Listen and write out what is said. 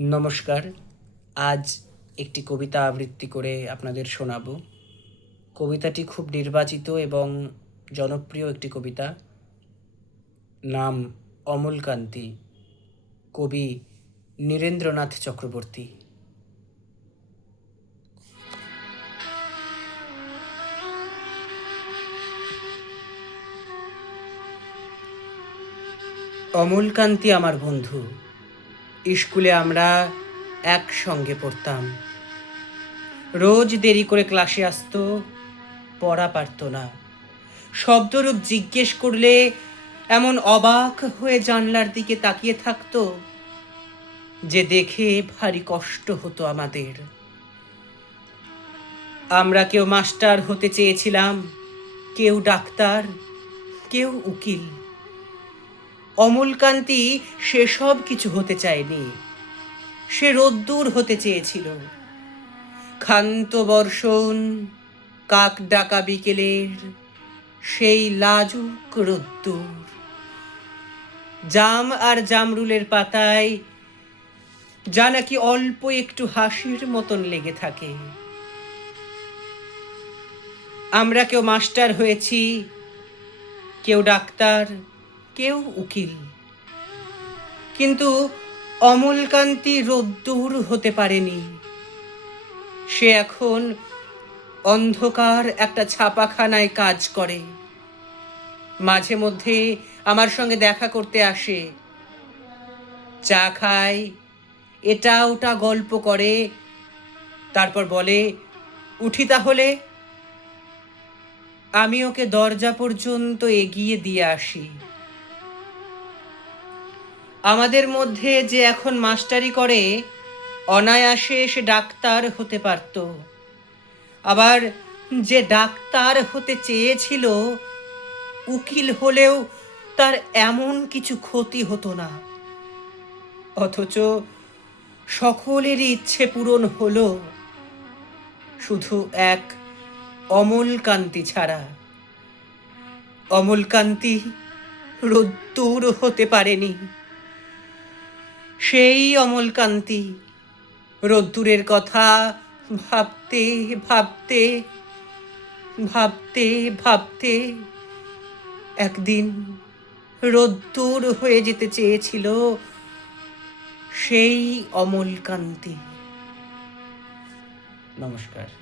নমস্কার। আজ একটি কবিতা আবৃত্তি করে আপনাদের শোনাব। কবিতাটি খুব নির্বাচিত এবং জনপ্রিয় একটি কবিতা। নাম অমলকান্তি, কবি নীরেন্দ্রনাথ চক্রবর্তী। অমলকান্তি আমার বন্ধু। স্কুলে আমরা একসঙ্গে পড়তাম। রোজ দেরি করে ক্লাসে আসতো, পড়া পারত না। শব্দরূপ জিজ্ঞেস করলে এমন অবাক হয়ে জানলার দিকে তাকিয়ে থাকতো যে দেখে ভারী কষ্ট হতো আমাদের। আমরা কেউ মাস্টার হতে চেয়েছিলাম, কেউ ডাক্তার, কেউ উকিল। অমলকান্তি সেসব কিছু হতে চায়নি। সে রোদ্দুর হতে চেয়েছিল। ক্ষান্ত বর্ষণ, কাক ডাকা বিকেলের সেই লাজুক রোদ্দুর। জাম আর জামরুলের পাতায় যা নাকি অল্প একটু হাসির মতন লেগে থাকে। আমরা কেউ মাস্টার হয়েছি, কেউ ডাক্তার, কেউ উকিল। কিন্তু অমলকান্তি রোদ্দুর হতে পারেনি। সে এখন অন্ধকার একটা ছাপাখানায় কাজ করে। মাঝে মধ্যে আমার সঙ্গে দেখা করতে আসে, চা খায়, এটা ওটা গল্প করে, তারপর বলে, উঠি তাহলে। আমি ওকে দরজা পর্যন্ত এগিয়ে দিয়ে আসি। আমাদের মধ্যে যে এখন মাস্টারি করে, অনায়াসে সে ডাক্তার হতে পারত। আবার যে ডাক্তার হতে চেয়েছিল, উকিল হলেও তার এমন কিছু ক্ষতি হতো না। অথচ সকলেরই ইচ্ছে পূরণ হলো, শুধু এক অমলকান্তি ছাড়া। অমলকান্তি রোদ্দুর হতে পারেনি। সেই অমলকান্তি রোদ্দুরের কথা ভাবতে ভাবতে ভাবতে ভাবতে একদিন রোদ্দুর হয়ে যেতে চেয়েছিল সেই অমলকান্তি। নমস্কার।